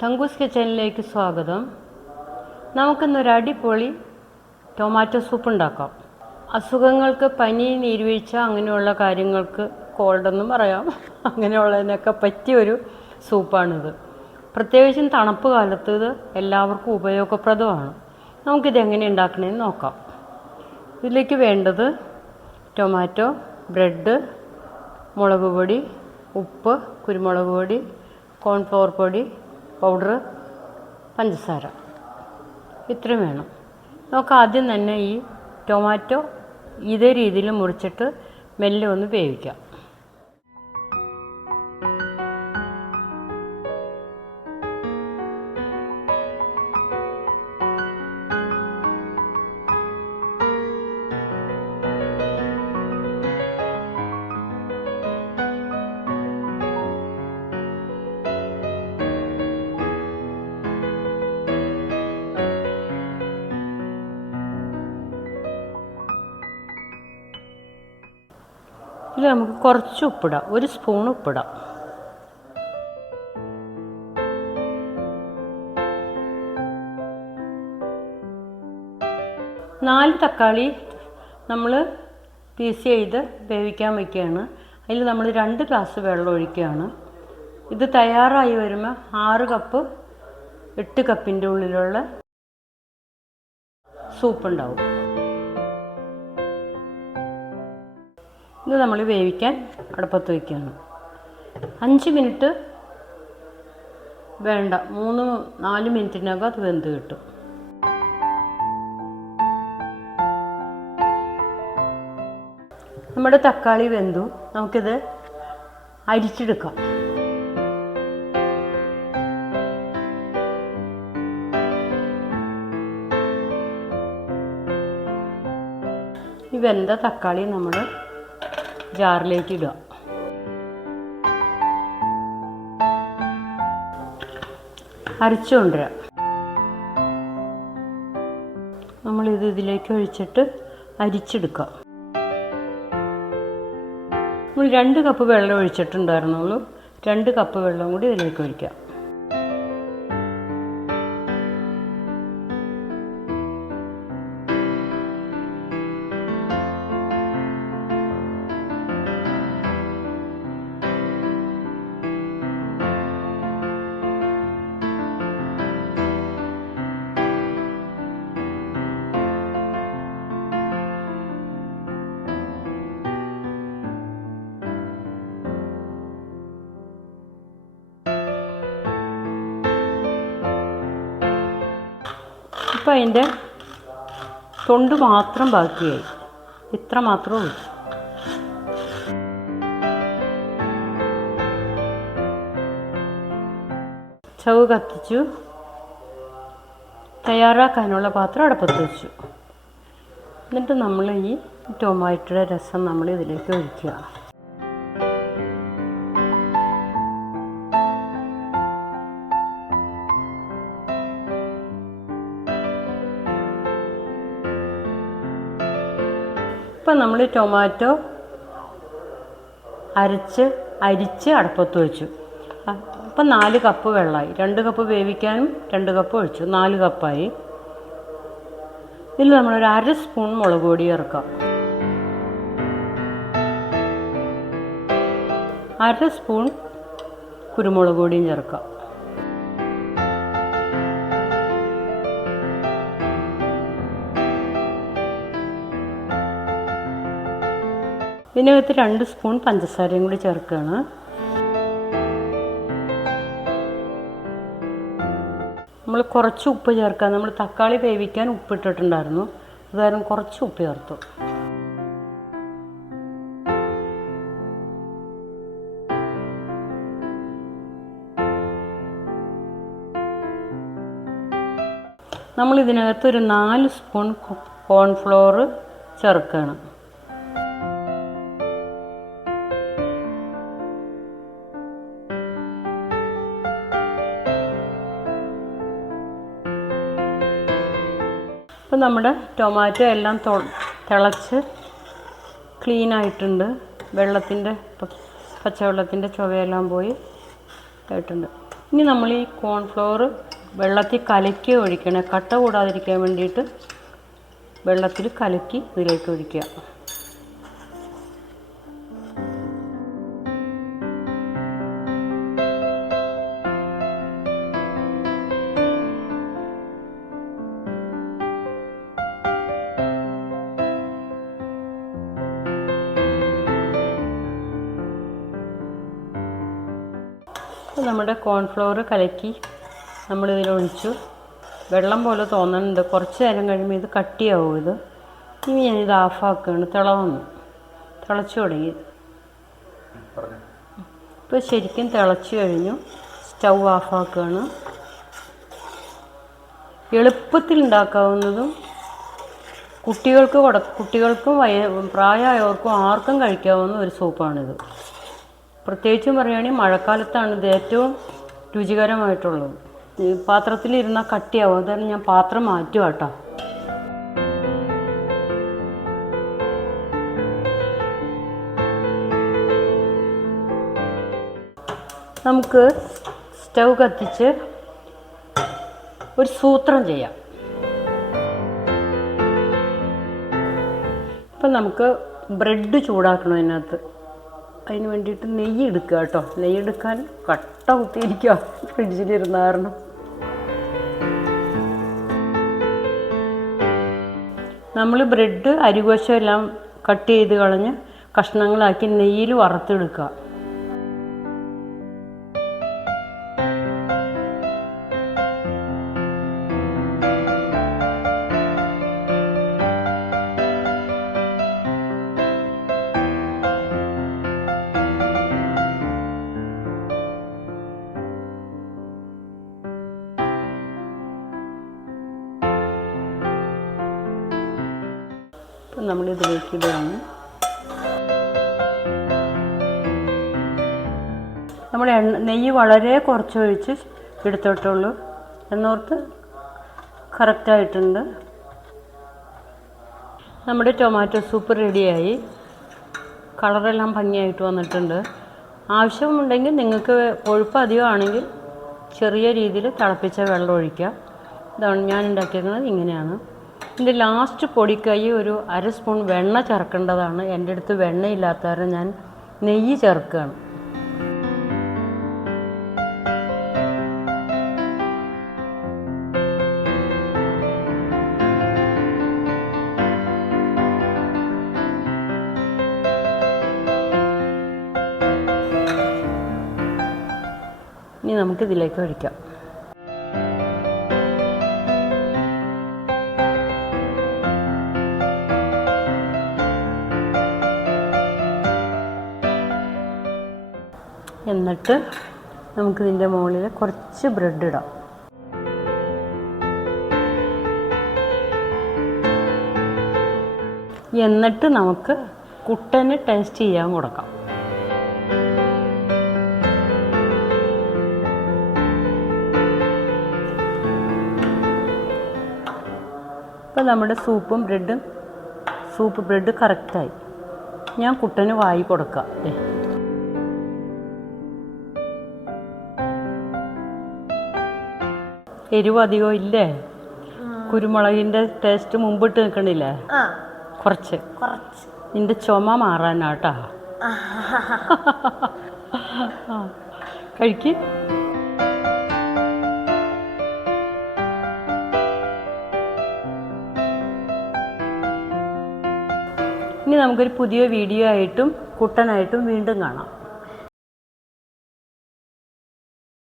ടങ്കൂസ് കിച്ചണിലേക്ക് സ്വാഗതം. നമുക്കിന്നൊരു അടിപൊളി ടൊമാറ്റോ സൂപ്പ് ഉണ്ടാക്കാം. അസുഖങ്ങൾക്ക് പനി, നീർവീഴ്ച അങ്ങനെയുള്ള കാര്യങ്ങൾക്ക്, കോൾഡെന്നും പറയാം, അങ്ങനെയുള്ളതിനൊക്കെ പറ്റിയൊരു സൂപ്പാണിത്. പ്രത്യേകിച്ചും തണുപ്പ് കാലത്ത് ഇത് എല്ലാവർക്കും ഉപയോഗപ്രദമാണ്. നമുക്കിത് എങ്ങനെ ഉണ്ടാക്കണമെന്ന് നോക്കാം. ഇതിലേക്ക് വേണ്ടത് ടൊമാറ്റോ, ബ്രെഡ്, മുളക് പൊടി, ഉപ്പ്, കുരുമുളക് പൊടി, കോൺഫ്ലവർ പൊടി പൗഡർ, പഞ്ചസാര, ഇത്രയും വേണം. നമുക്ക് ആദ്യം തന്നെ ഈ ടൊമാറ്റോ ഇതേ രീതിയിൽ മുറിച്ചിട്ട് മെല്ലെ ഒന്ന് വേവിക്കാം. ഇതിൽ നമുക്ക് കുറച്ച് ഉപ്പിടാം, 1 സ്പൂൺ ഉപ്പിടാം. നാല് തക്കാളി നമ്മൾ പീസ് ചെയ്ത് വേവിക്കാൻ വയ്ക്കുകയാണ്. അതിൽ നമ്മൾ 2 ഗ്ലാസ് വെള്ളം ഒഴിക്കുകയാണ്. ഇത് തയ്യാറായി വരുമ്പോൾ 6 കപ്പ് 8 കപ്പിൻ്റെ ഉള്ളിലുള്ള സൂപ്പ് ഉണ്ടാവും. ഇത് നമ്മൾ വേവിക്കാൻ അടുപ്പത്ത് വയ്ക്കുകയാണ്. 5 മിനിറ്റ് വേണ്ട, 3-4 മിനിറ്റിനകം അത് വെന്ത് കിട്ടും. നമ്മുടെ തക്കാളി വെന്തു. നമുക്കിത് അരിച്ചെടുക്കാം. ഈ വെന്ത തക്കാളി നമ്മൾ ജാറിലേക്ക് ഇടുക. അരച്ചു കൊണ്ടുവരാം. നമ്മളിത് ഇതിലേക്ക് ഒഴിച്ചിട്ട് അരിച്ചെടുക്കുക. നമ്മൾ 2 കപ്പ് വെള്ളം ഒഴിച്ചിട്ടുണ്ടായിരുന്നുള്ളൂ. 2 കപ്പ് വെള്ളം കൂടി ഇതിലേക്ക് ഒഴിക്കാം. ഇപ്പം അതിൻ്റെ തൊണ്ട് മാത്രം ബാക്കിയായി. ഇത്ര മാത്രമേ ഉള്ളൂ. സ്റ്റവ് കത്തിച്ചു. തയ്യാറാക്കാനുള്ള പാത്രം അടുപ്പത്ത് വെച്ചു. എന്നിട്ട് നമ്മൾ ഈ ടൊമാറ്റോയുടെ രസം നമ്മൾ ഇതിലേക്ക് ഒഴിക്കുക. ഇപ്പം നമ്മൾ ടൊമാറ്റോ അരിച്ച് അടുപ്പത്ത് വെച്ചു. അപ്പം 4 കപ്പ് വെള്ളമായി. 2 കപ്പ് വേവിക്കാനും 2 കപ്പ് ഒഴിച്ചു. 4 കപ്പായി. ഇതിൽ നമ്മളൊരു 1/2 സ്പൂൺ മുളക് പൊടി ചേർക്കാം. 1/2 സ്പൂൺ കുരുമുളക് പൊടിയും ചേർക്കാം. ഇതിനകത്ത് 2 സ്പൂൺ പഞ്ചസാരയും കൂടി ചേർക്കുകയാണ്. നമ്മൾ കുറച്ച് ഉപ്പ് ചേർക്കാം. നമ്മൾ തക്കാളി വേവിക്കാൻ ഉപ്പിട്ടിട്ടുണ്ടായിരുന്നു. അത് കാരണം കുറച്ച് ഉപ്പ് ചേർത്തു. നമ്മൾ ഇതിനകത്ത് ഒരു 4 സ്പൂൺ കോൺഫ്ലവർ ചേർക്കുകയാണ്. അപ്പോൾ നമ്മുടെ ടൊമാറ്റോ എല്ലാം തിളച്ച് ക്ലീനായിട്ടുണ്ട്. വെള്ളത്തിൻ്റെ പച്ചവെള്ളത്തിൻ്റെ ചുവയെല്ലാം പോയി ആയിട്ടുണ്ട്. ഇനി നമ്മൾ ഈ കോൺഫ്ലവർ വെള്ളത്തിൽ കലക്കി ഒഴിക്കണം. കട്ട കൂടാതിരിക്കാൻ വേണ്ടിയിട്ട് വെള്ളത്തിൽ കലക്കി ഇതിലേക്ക് ഒഴിക്കുക. നമ്മുടെ കോൺഫ്ലവർ കലക്കി നമ്മളിതിലൊഴിച്ചു. വെള്ളം പോലെ തോന്നുന്നുണ്ട്. കുറച്ച് നേരം കഴിയുമ്പോൾ ഇത് കട്ടിയാവും. ഇനി ഞാനിത് ഓഫാക്കുകയാണ്. തിളച്ചു തുടങ്ങി. ഇപ്പോൾ ശരിക്കും തിളച്ചു കഴിഞ്ഞു. സ്റ്റൗ ഓഫാക്കുകയാണ്. എളുപ്പത്തിൽ ഉണ്ടാക്കാവുന്നതും കുട്ടികൾക്കും പ്രായമായവർക്കും ആർക്കും കഴിക്കാവുന്ന ഒരു സൂപ്പാണിത്. പ്രത്യേകിച്ചും പറയുകയാണെങ്കിൽ മഴക്കാലത്താണ് ഇത് ഏറ്റവും രുചികരമായിട്ടുള്ളത്. പാത്രത്തിലിരുന്നാൽ കട്ടിയാവും. അതാണ് ഞാൻ പാത്രം മാറ്റുക കേട്ടോ. നമുക്ക് സ്റ്റൗ കത്തിച്ച് ഒരു സൂത്രം ചെയ്യാം. ഇപ്പം നമുക്ക് ബ്രെഡ് ചൂടാക്കണം. അതിന് വേണ്ടിയിട്ട് നെയ്യ് എടുക്കുക കേട്ടോ. നെയ്യ് എടുക്കാൻ കട്ട കുത്തിയിരിക്കുക ഫ്രിഡ്ജിലിരുന്ന കാരണം. നമ്മൾ ബ്രെഡ് അരിവശം എല്ലാം കട്ട് ചെയ്ത് കളഞ്ഞ് കഷ്ണങ്ങളാക്കി നെയ്യിൽ വറുത്തെടുക്കുക. നമ്മളിതിലേക്ക് ഇടുകയാണ്. നമ്മൾ നെയ്യ് വളരെ കുറച്ചൊഴിച്ച് എടുത്തിട്ടുള്ളൂ എന്നോർത്ത് കറക്റ്റായിട്ടുണ്ട്. നമ്മുടെ ടൊമാറ്റോ സൂപ്പ് റെഡിയായി. കളറെല്ലാം ഭംഗിയായിട്ട് വന്നിട്ടുണ്ട്. ആവശ്യമുണ്ടെങ്കിൽ നിങ്ങൾക്ക് കൊഴുപ്പ് അധികമാണെങ്കിൽ ചെറിയ രീതിയിൽ തിളപ്പിച്ച വെള്ളം ഒഴിക്കുക. ഇതാണ് ഞാൻ ഉണ്ടാക്കിയിരിക്കുന്നത്. ഇങ്ങനെയാണ്. ഇതിൻ്റെ ലാസ്റ്റ് പൊടിക്കായി ഒരു 1/2 സ്പൂൺ വെണ്ണ ചേർക്കേണ്ടതാണ്. എൻ്റെ അടുത്ത് വെണ്ണയില്ലാത്ത കാരണം ഞാൻ നെയ്യ് ചേർക്കുകയാണ്. ഇനി നമുക്കിതിലേക്ക് ഒഴിക്കാം. എന്നിട്ട് നമുക്കിതിൻ്റെ മുകളിൽ കുറച്ച് ബ്രെഡ് ഇടാം. എന്നിട്ട് നമുക്ക് കുട്ടന് ടേസ്റ്റ് ചെയ്യാൻ കൊടുക്കാം. ഇപ്പം നമ്മുടെ സൂപ്പ് ബ്രെഡ് കറക്റ്റായി. ഞാൻ കുട്ടന് വായി കൊടുക്കാം. എരിവ് അധികം ഇല്ലേ? കുരുമുളകിൻ്റെ ടേസ്റ്റ് മുമ്പിട്ട് നിൽക്കണില്ലേ? കുറച്ച് നിന്റെ ചുമ മാറാനാട്ടാ. കഴിക്ക്. ഇനി നമുക്കൊരു പുതിയ വീഡിയോ ആയിട്ടും കുട്ടനായിട്ടും വീണ്ടും കാണാം.